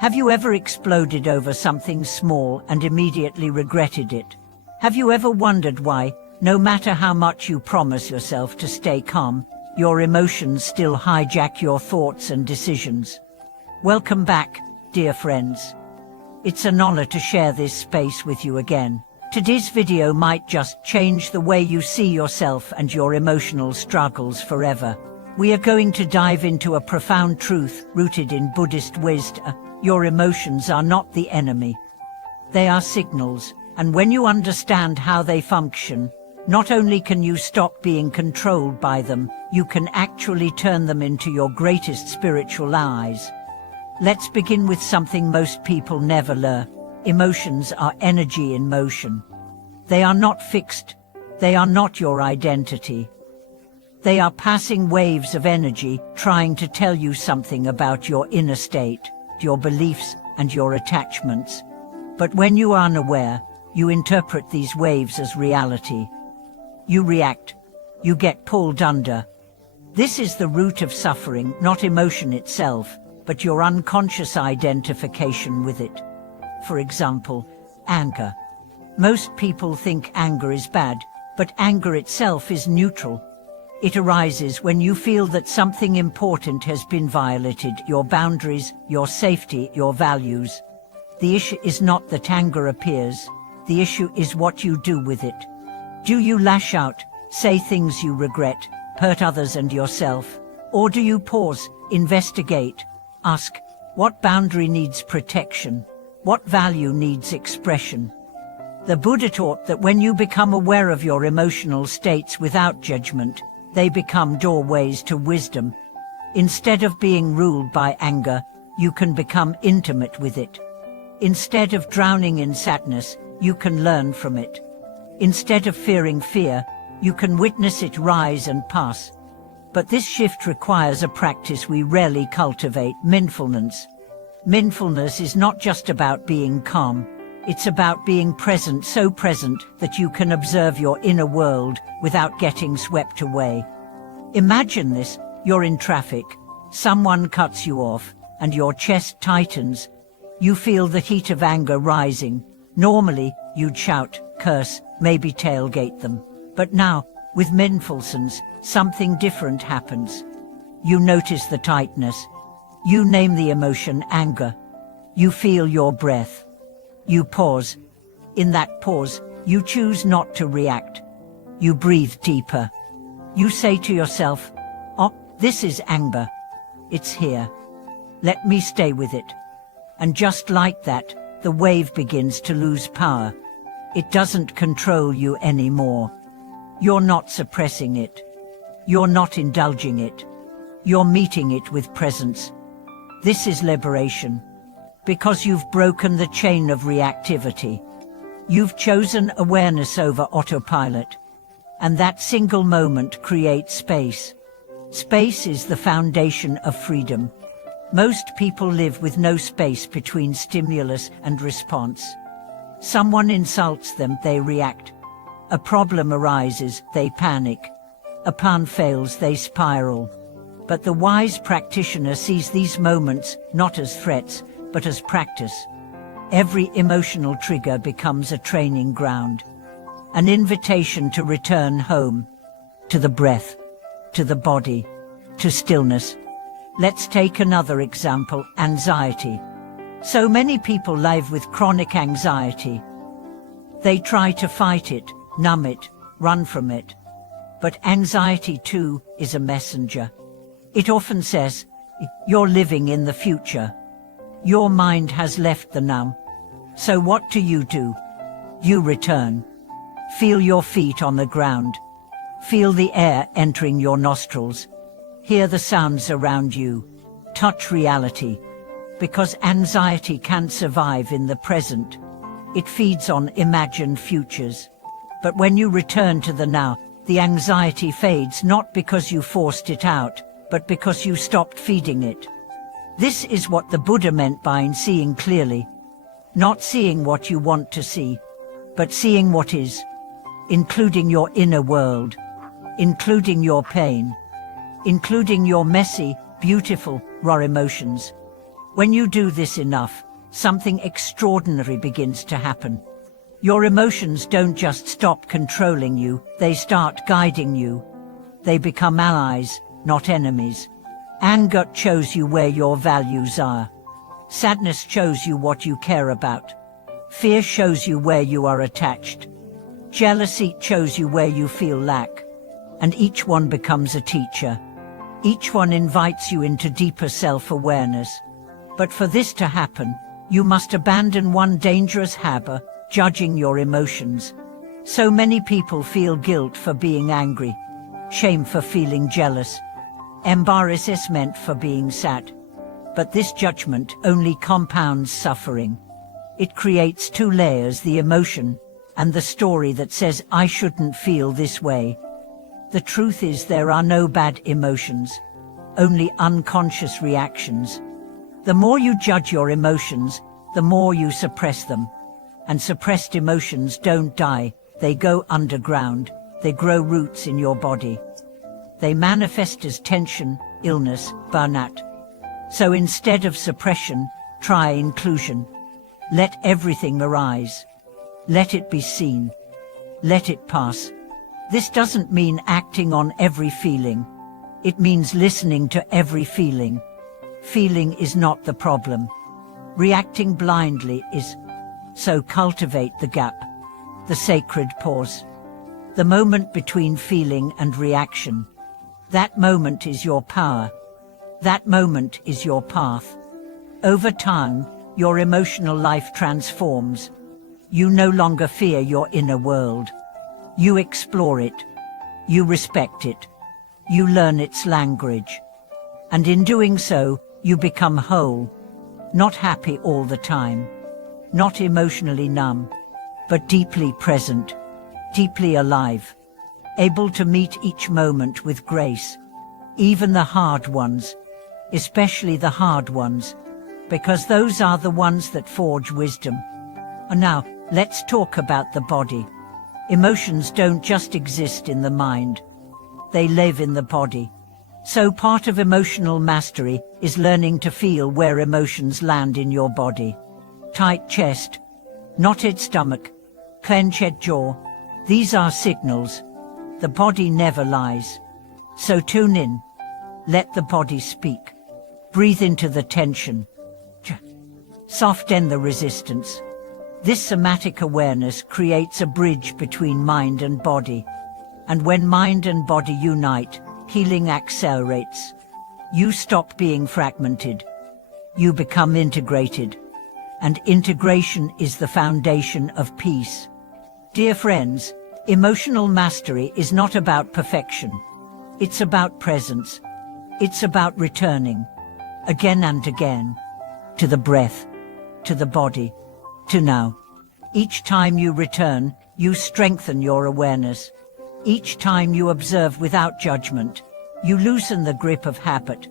Have you ever exploded over something small and immediately regretted it? Have you ever wondered why, no matter how much you promise yourself to stay calm, your emotions still hijack your thoughts and decisions? Welcome back, dear friends. It's an honor to share this space with you again. Today's video might just change the way you see yourself and your emotional struggles forever. We are going to dive into a profound truth rooted in Buddhist wisdom. Your emotions are not the enemy. They are signals, and when you understand how they function, not only can you stop being controlled by them, you can actually turn them into your greatest spiritual allies. Let's begin with something most people never learn. Emotions are energy in motion. They are not fixed. They are not your identity. They are passing waves of energy trying to tell you something about your inner state, your beliefs, and your attachments. But when you are unaware, you interpret these waves as reality. You react. You get pulled under. This is the root of suffering, not emotion itself, but your unconscious identification with it. For example, anger. Most people think anger is bad, but anger itself is neutral. It arises when you feel that something important has been violated, your boundaries, your safety, your values. The issue is not that anger appears. The issue is what you do with it. Do you lash out, say things you regret, hurt others and yourself? Or do you pause, investigate, ask, what boundary needs protection? What value needs expression? The Buddha taught that when you become aware of your emotional states without judgment, they become doorways to wisdom. Instead of being ruled by anger, you can become intimate with it. Instead of drowning in sadness, you can learn from it. Instead of fearing fear, you can witness it rise and pass. But this shift requires a practice we rarely cultivate: mindfulness. Mindfulness is not just about being calm. It's about being present, so present that you can observe your inner world without getting swept away. Imagine this: you're in traffic, someone cuts you off, and your chest tightens. You feel the heat of anger rising. Normally, you'd shout, curse, maybe tailgate them. But now, with mindfulness, something different happens. You notice the tightness. You name the emotion, anger. You feel your breath. You pause. In that pause, you choose not to react. You breathe deeper. You say to yourself, "Oh, this is anger. It's here. Let me stay with it." And just like that, the wave begins to lose power. It doesn't control you anymore. You're not suppressing it. You're not indulging it. You're meeting it with presence. This is liberation. Because you've broken the chain of reactivity. You've chosen awareness over autopilot. And that single moment creates space. Space is the foundation of freedom. Most people live with no space between stimulus and response. Someone insults them, they react. A problem arises, they panic. A plan fails, they spiral. But the wise practitioner sees these moments not as threats, but as practice. Every emotional trigger becomes a training ground. An invitation to return home. To the breath. To the body. To stillness. Let's take another example: anxiety. So many people live with chronic anxiety. They try to fight it, numb it, run from it. But anxiety too is a messenger. It often says, "You're living in the future. Your mind has left the now." So what do? You return. Feel your feet on the ground. Feel the air entering your nostrils. Hear the sounds around you. Touch reality. Because anxiety can't survive in the present. It feeds on imagined futures. But when you return to the now, the anxiety fades, not because you forced it out, but because you stopped feeding it. This is what the Buddha meant by seeing clearly. Not seeing what you want to see, but seeing what is, including your inner world, including your pain, including your messy, beautiful, raw emotions. When you do this enough, something extraordinary begins to happen. Your emotions don't just stop controlling you, they start guiding you. They become allies, not enemies. Anger shows you where your values are. Sadness shows you what you care about. Fear shows you where you are attached. Jealousy shows you where you feel lack. And each one becomes a teacher. Each one invites you into deeper self-awareness. But for this to happen, you must abandon one dangerous habit, judging your emotions. So many people feel guilt for being angry, shame for feeling jealous, embarrassment for being sad. But this judgment only compounds suffering. It creates two layers: the emotion and the story that says, I shouldn't feel this way. The truth is, there are no bad emotions, only unconscious reactions. The more you judge your emotions, the more you suppress them. And suppressed emotions don't die, they go underground, they grow roots in your body. They manifest as tension, illness, burnout. So instead of suppression, try inclusion. Let everything arise. Let it be seen. Let it pass. This doesn't mean acting on every feeling. It means listening to every feeling. Feeling is not the problem. Reacting blindly is. So cultivate the gap, the sacred pause, the moment between feeling and reaction. That moment is your power. That moment is your path. Over time, your emotional life transforms. You no longer fear your inner world. You explore it. You respect it. You learn its language. And in doing so, you become whole. Not happy all the time. Not emotionally numb, but deeply present, deeply alive. Able to meet each moment with grace. Even the hard ones. Especially the hard ones. Because those are the ones that forge wisdom. And now, let's talk about the body. Emotions don't just exist in the mind. They live in the body. So part of emotional mastery is learning to feel where emotions land in your body. Tight chest, knotted stomach, clenched jaw. These are signals. The body never lies. So tune in. Let the body speak. Breathe into the tension. Soften the resistance. This somatic awareness creates a bridge between mind and body. And when mind and body unite, healing accelerates. You stop being fragmented. You become integrated. And integration is the foundation of peace. Dear friends, emotional mastery is not about perfection. It's about presence. It's about returning, again and again, to the breath, to the body, to now. Each time you return, you strengthen your awareness. Each time you observe without judgment, you loosen the grip of habit.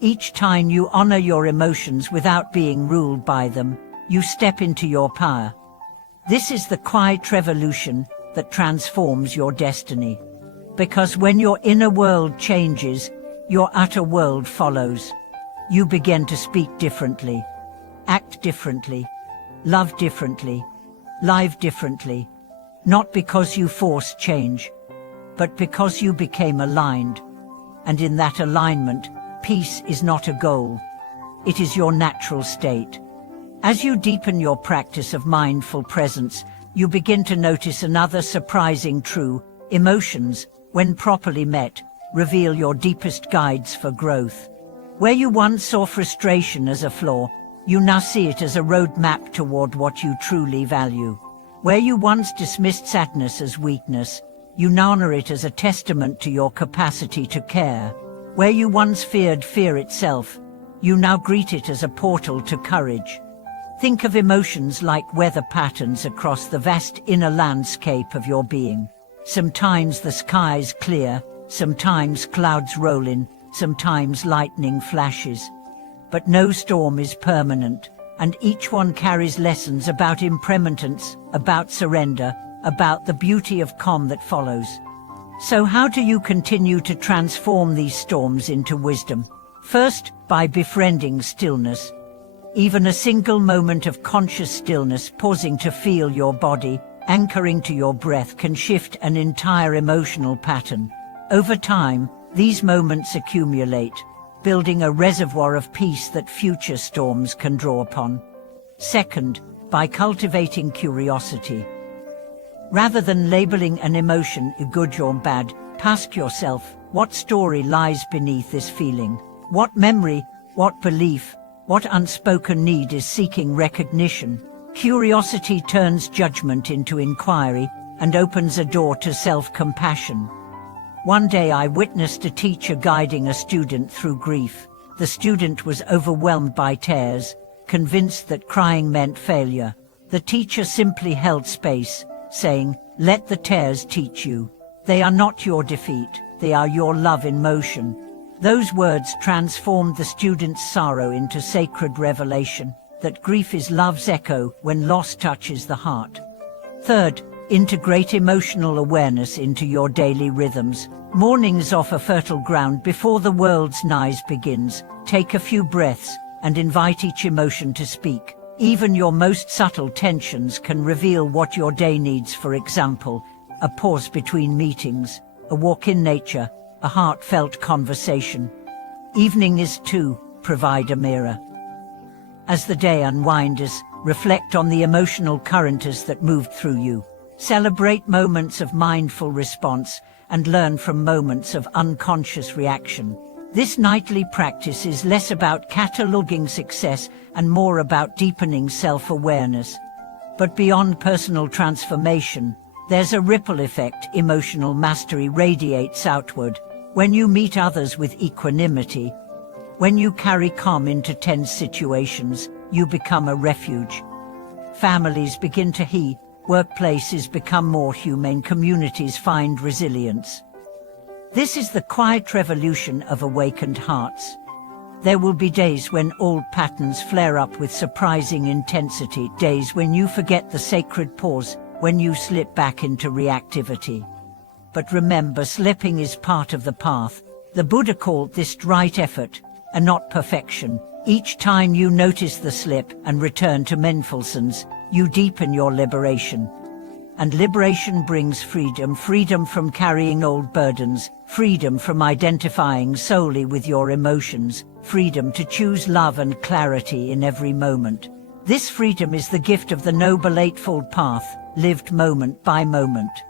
Each time you honor your emotions without being ruled by them, you step into your power. This is the quiet revolution that transforms your destiny. Because when your inner world changes, your outer world follows. You begin to speak differently, act differently, love differently, live differently. Not because you forced change, but because you became aligned. And in that alignment, peace is not a goal. It is your natural state. As you deepen your practice of mindful presence, you begin to notice another surprising truth. Emotions, when properly met, reveal your deepest guides for growth. Where you once saw frustration as a flaw, you now see it as a roadmap toward what you truly value. Where you once dismissed sadness as weakness, you now honor it as a testament to your capacity to care. Where you once feared fear itself, you now greet it as a portal to courage. Think of emotions like weather patterns across the vast inner landscape of your being. Sometimes the sky's clear, sometimes clouds roll in, sometimes lightning flashes. But no storm is permanent, and each one carries lessons about impermanence, about surrender, about the beauty of calm that follows. So how do you continue to transform these storms into wisdom? First, by befriending stillness. Even a single moment of conscious stillness, pausing to feel your body, anchoring to your breath, can shift an entire emotional pattern. Over time, these moments accumulate, building a reservoir of peace that future storms can draw upon. Second, by cultivating curiosity. Rather than labeling an emotion good or bad, ask yourself, what story lies beneath this feeling? What memory, what belief, what unspoken need is seeking recognition? Curiosity turns judgment into inquiry and opens a door to self-compassion. One day I witnessed a teacher guiding a student through grief. The student was overwhelmed by tears, convinced that crying meant failure. The teacher simply held space, saying, "Let the tears teach you. They are not your defeat, they are your love in motion." Those words transformed the student's sorrow into sacred revelation, that grief is love's echo when loss touches the heart. Third, integrate emotional awareness into your daily rhythms. Mornings offer fertile ground before the world's noise begins. Take a few breaths and invite each emotion to speak. Even your most subtle tensions can reveal what your day needs. For example, a pause between meetings, a walk in nature, a heartfelt conversation. Evening is to provide a mirror. As the day unwinds, reflect on the emotional currents that moved through you. Celebrate moments of mindful response and learn from moments of unconscious reaction. This nightly practice is less about cataloging success and more about deepening self-awareness. But beyond personal transformation, there's a ripple effect. Emotional mastery radiates outward. When you meet others with equanimity, when you carry calm into tense situations, you become a refuge. Families begin to heal, workplaces become more humane, communities find resilience. This is the quiet revolution of awakened hearts. There will be days when old patterns flare up with surprising intensity, days when you forget the sacred pause, when you slip back into reactivity. But remember, slipping is part of the path. The Buddha called this right effort, and not perfection. Each time you notice the slip and return to mindfulness, you deepen your liberation. And liberation brings freedom, freedom from carrying old burdens, freedom from identifying solely with your emotions, freedom to choose love and clarity in every moment. This freedom is the gift of the Noble Eightfold Path, lived moment by moment.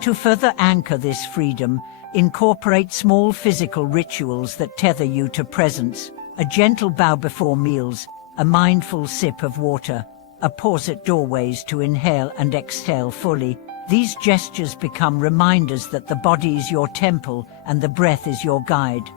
To further anchor this freedom, incorporate small physical rituals that tether you to presence, a gentle bow before meals, a mindful sip of water, a pause at doorways to inhale and exhale fully. These gestures become reminders that the body is your temple and the breath is your guide.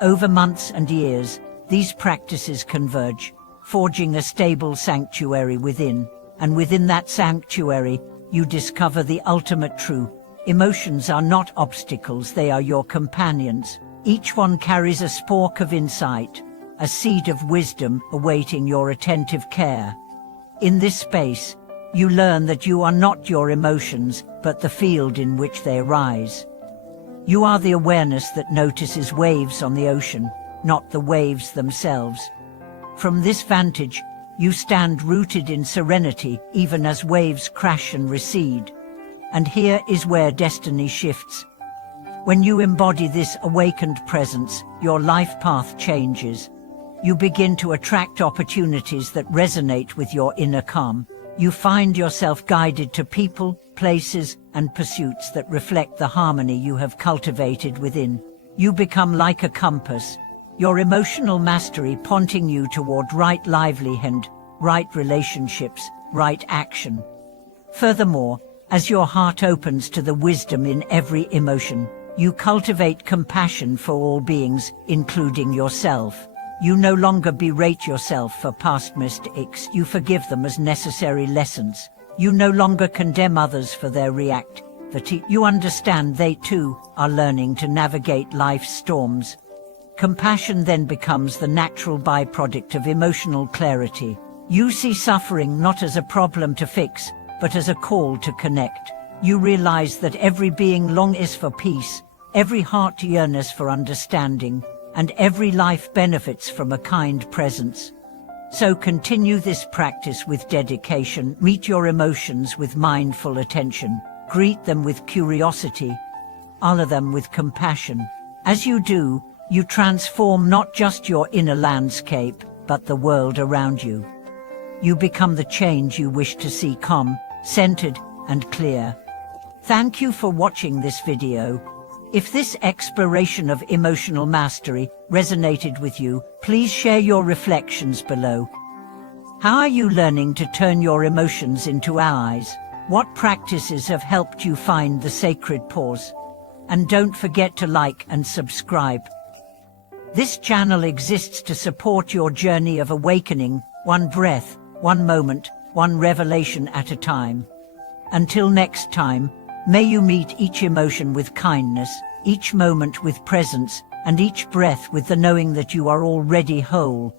Over months and years, these practices converge, forging a stable sanctuary within, and within that sanctuary, you discover the ultimate truth. Emotions are not obstacles, they are your companions. Each one carries a spark of insight, a seed of wisdom awaiting your attentive care. In this space, you learn that you are not your emotions, but the field in which they arise. You are the awareness that notices waves on the ocean, not the waves themselves. From this vantage, you stand rooted in serenity, even as waves crash and recede. And here is where destiny shifts. When you embody this awakened presence, your life path changes. You begin to attract opportunities that resonate with your inner calm. You find yourself guided to people, places, and pursuits that reflect the harmony you have cultivated within. You become like a compass, your emotional mastery pointing you toward right livelihood, right relationships, right action. Furthermore, as your heart opens to the wisdom in every emotion, you cultivate compassion for all beings, including yourself. You no longer berate yourself for past mistakes, you forgive them as necessary lessons. You no longer condemn others for their reactivity. You understand they too are learning to navigate life's storms. Compassion then becomes the natural byproduct of emotional clarity. You see suffering not as a problem to fix, but as a call to connect. You realize that every being longs for peace, every heart yearns for understanding, and every life benefits from a kind presence. So continue this practice with dedication, meet your emotions with mindful attention, greet them with curiosity, honor them with compassion. As you do, you transform not just your inner landscape, but the world around you. You become the change you wish to see, calm, centered, and clear. Thank you for watching this video. If this exploration of emotional mastery resonated with you, please share your reflections below. How are you learning to turn your emotions into allies? What practices have helped you find the sacred pause? And don't forget to like and subscribe. This channel exists to support your journey of awakening, one breath, one moment, one revelation at a time. Until next time, may you meet each emotion with kindness, each moment with presence, and each breath with the knowing that you are already whole,